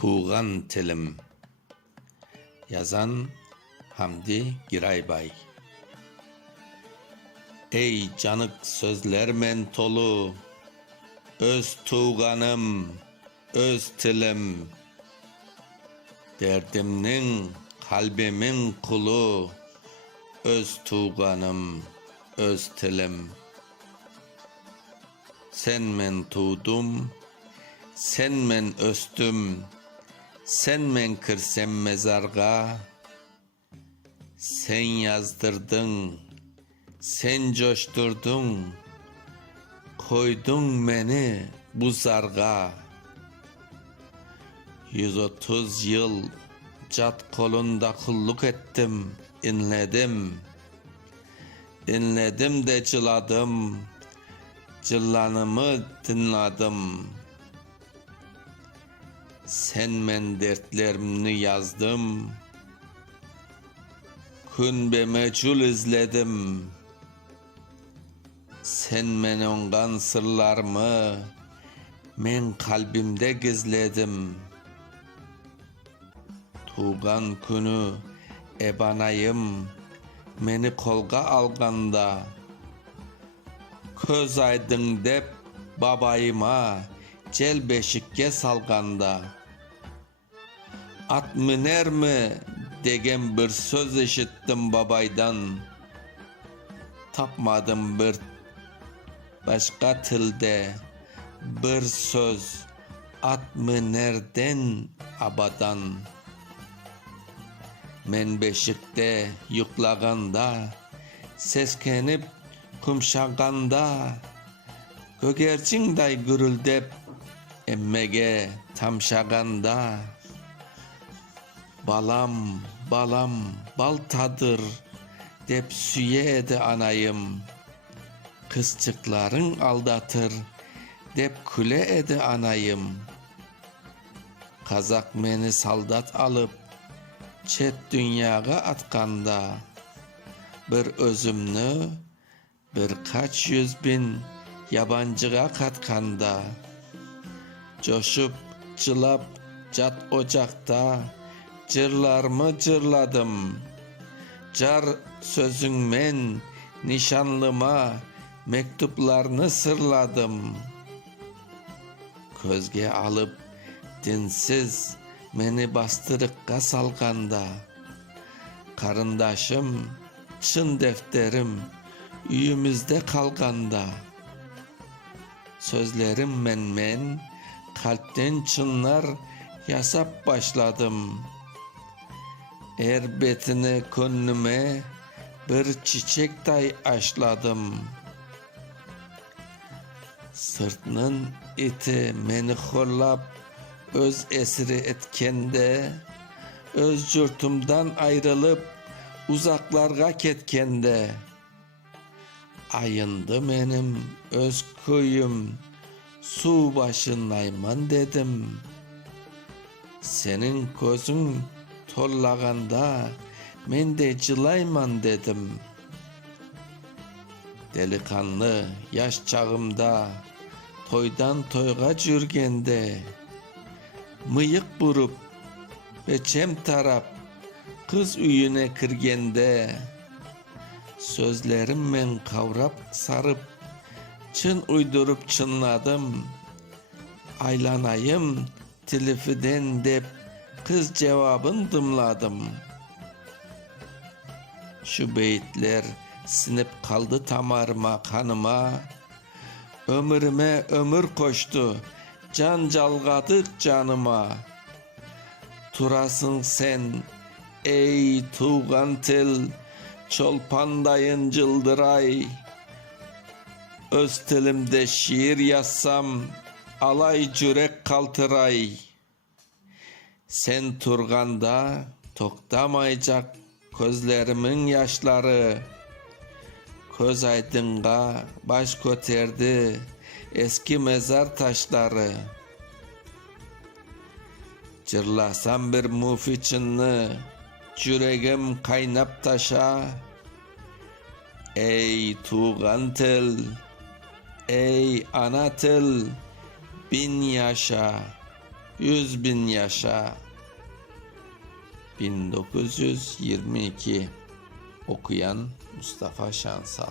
Tuğan Telim. Yazan Hamdi Giraybay. Ey canık sözler mentolu Öz tuğanım, öz tilim Derdimnin, kalbimin kulu Öz tuğanım, öz tilim Sen men tuğdum, sen men östüm, sen men kırsem mezarga, sen yazdırdın, sen coşturdun, koydun beni bu zarga. 130 yıl cat kolunda kulluk ettim, inledim. İnledim de çıladım, cıllanımı dinladım. Sen men dertlerimni yazdım. Kun be meçhul izledim. Sen men ongan sırlarımı men kalbimde gizledim. Tuğan günü ebanayım meni kolga alganda Köz aydın dep babayıma cel beşikke salganda At miner mi degen bir söz işittim babaydan. Tapmadım bir başka tilde bir söz. At minerden abadan? Men beşikte yuklaganda seskenip kumşaganda. Gögercingday gürüldep emmege tamşaganda Balam, balam, bal tadır dep süyede anayım. Kızcıkların aldatır dep küle ede anayım. Kazak meni saldat alıp çet dünyaga atkanda bir özümnü birkaç yüz bin yabancıga katkanda coşup çılap cat ocakta Cırlarımı cırladım. Car sözün men nişanlıma mektuplarını sırladım. Közge alıp dinsiz meni bastırıkka salganda. Karındaşım, çın defterim üyümüzde kalganda. Sözlerim men men kalpten çınlar yasap başladım.'' Erbetine könlüme bir çiçek tay aşladım. Sırtının iti meni hollap öz esiri etkende, öz yurtumdan ayrılıp uzaklarga ketkende. Ayındı benim öz köyüm, su başındayman dedim. Senin gözün tollaganda men de cılayman dedim. Delikanlı yaş çağımda toydan toyga jürgende mıyık burup ve çem tarap kız üyüne kirgende sözlerim men kavrap sarıp çın uydurup çınladım aylanayım tilifiden dep Kız cevabın dımladım. Şu beyitler sinip kaldı tamarıma kanıma. Ömrüme ömür koştu. Can calgadık canıma. Turasın sen ey tuğan tel. Çolpandayın cıldıray. Öz tilimde şiir yazsam alay cürek kaltıray.'' Sen turganda toktamayacak gözlerimin yaşları. Köz aydınga baş köterdi eski mezar taşları. Cırlasam bir mufi çınlı, yüreğim kaynap taşa. Ey tuğan tel, ey ana tel, bin yaşa. Yüz bin yaşa. 1922 Okuyan Mustafa Şansal